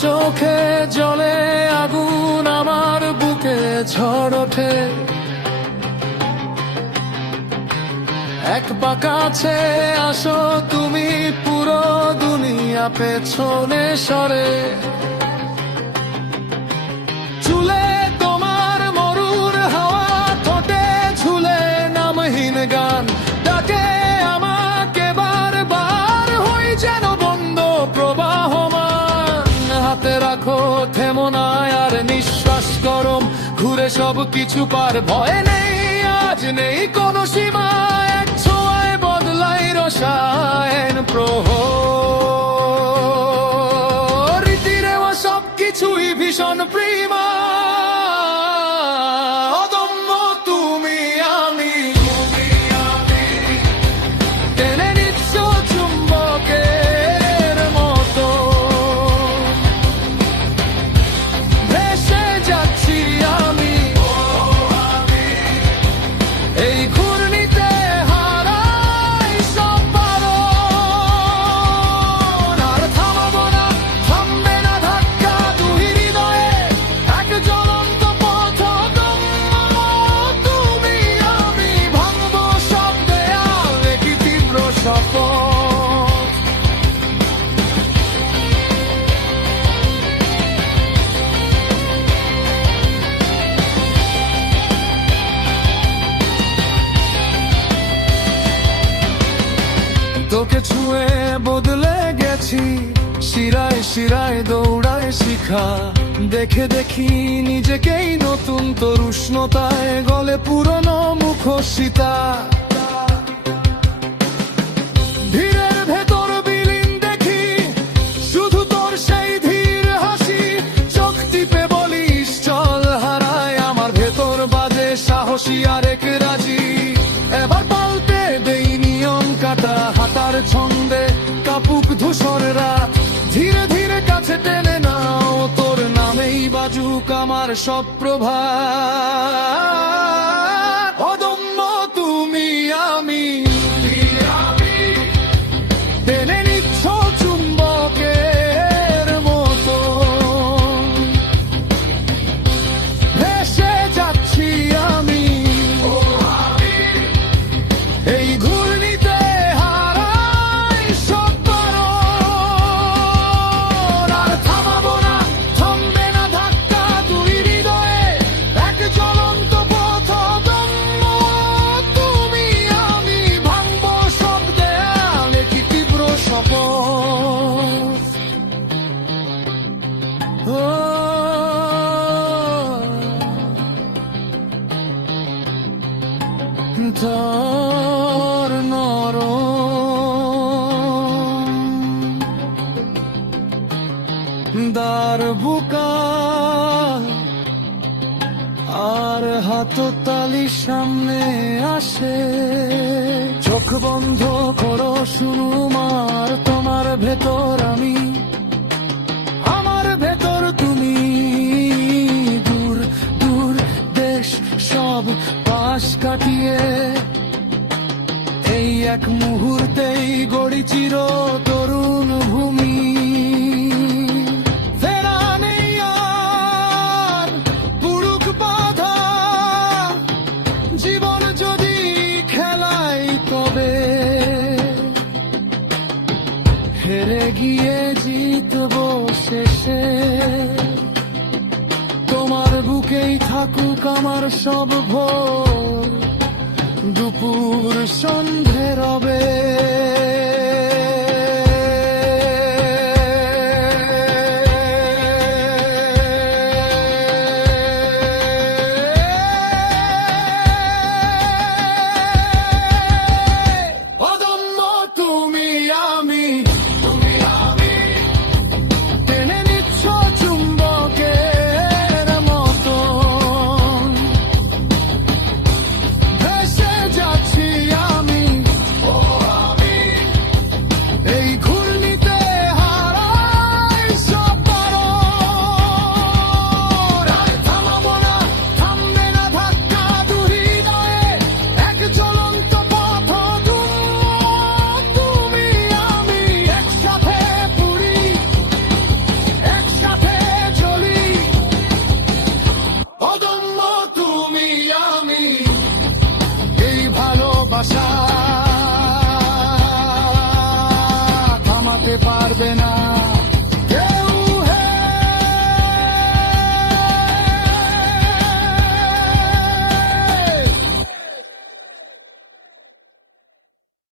চোখে জ্বলে আগুন, আমার বুকে ঝড় ওঠে। এক পা কাছে আসো তুমি, পুরো দুনিয়া পেছনে সরে। চুলে তোমার মরুর হাওয়া, ঠোঁটে ঝুলে নামহীন গান ডাকে আমাকে বারবার, হই যেন বন্ধ প্রবাহমান। হাতে রাখো থেমো না আর নিঃশ্বাস গরম, ঘুরে সব কিছু পার, ভয় নেই আজ নেই কোনো সীমা। এক ছোঁয়ায় বদলাই রসায়ন প্রহর, তীরেও সব কিছুই ভীষণ প্রেমা। অদম্য তুমি আমি, টেনে নিচ্ছ চুম্বকের মতো, ভেসে যাচ্ছি আমি এই ঘূর্ণিতে, হারাই সব পারণ। আর থামাবো না, থামবে না ধাক্কা দুই হৃদয়ে, এক জ্বলন্ত পথ অদম্য তুমি আমি, ভাঙবো সব দেয়াল, একই তীব্র শপথ। তোকে ছুঁয়ে বদলে গেছি, শিরায় শিরায় দৌড়ায় শিখা, দেখে দেখি নিজেকেই নতুন, তোর উষ্ণতায় গলে পুরনো মুখোশিতা। ধীরের ভেতর বিলীন দেখি শুধু তোর সেই ধীর হাসি, চোখ টিপে বলিস চল হারায়, আমার ভেতর বাজে সাহসী আরেক রাজি। এবার পাল্টে দেই নিয়ম কাটা, হাতার ছন্দে কাপুক ধূসর রাত, ধীরে ধীরে কাছে টেনে নাও, তোর নামেই বাজুক আমার সব প্রভাত। অদম্য তুমি আমি, টেনে নিচ্ছ চুম্বকের মতো, ভেসে যাচ্ছি আমি এই ঘূর্ণিতে, হারাই সব পারণ। আর থামাবো না, থামবে না ধাক্কা দুই হৃদয়ে, এক জ্বলন্ত পথ অদম্য তুমি আমি, ভাঙবো সব দেয়াল, একই তীব্র শপথ। ও তোর নরম দার বুকা আর হাততালি সামনে আসে, চোখ বন্ধ করো শুনু মার, তোমার ভেতর আমি, আমার ভেতর তুমি। দূর দূর দেশ সব পাশ কাটিয়ে, এই এক মুহূর্তেই গড়ি চির তরুণ ভূমি। ফেরা নেই আর পুরুক বাধা, জীবন যদি খেলাই তবে হেরে গিয়ে জিতবো শেষে। তোমার বুকেই থাকুক আমার সব ভোর, দুপুর সন্ধে রবে।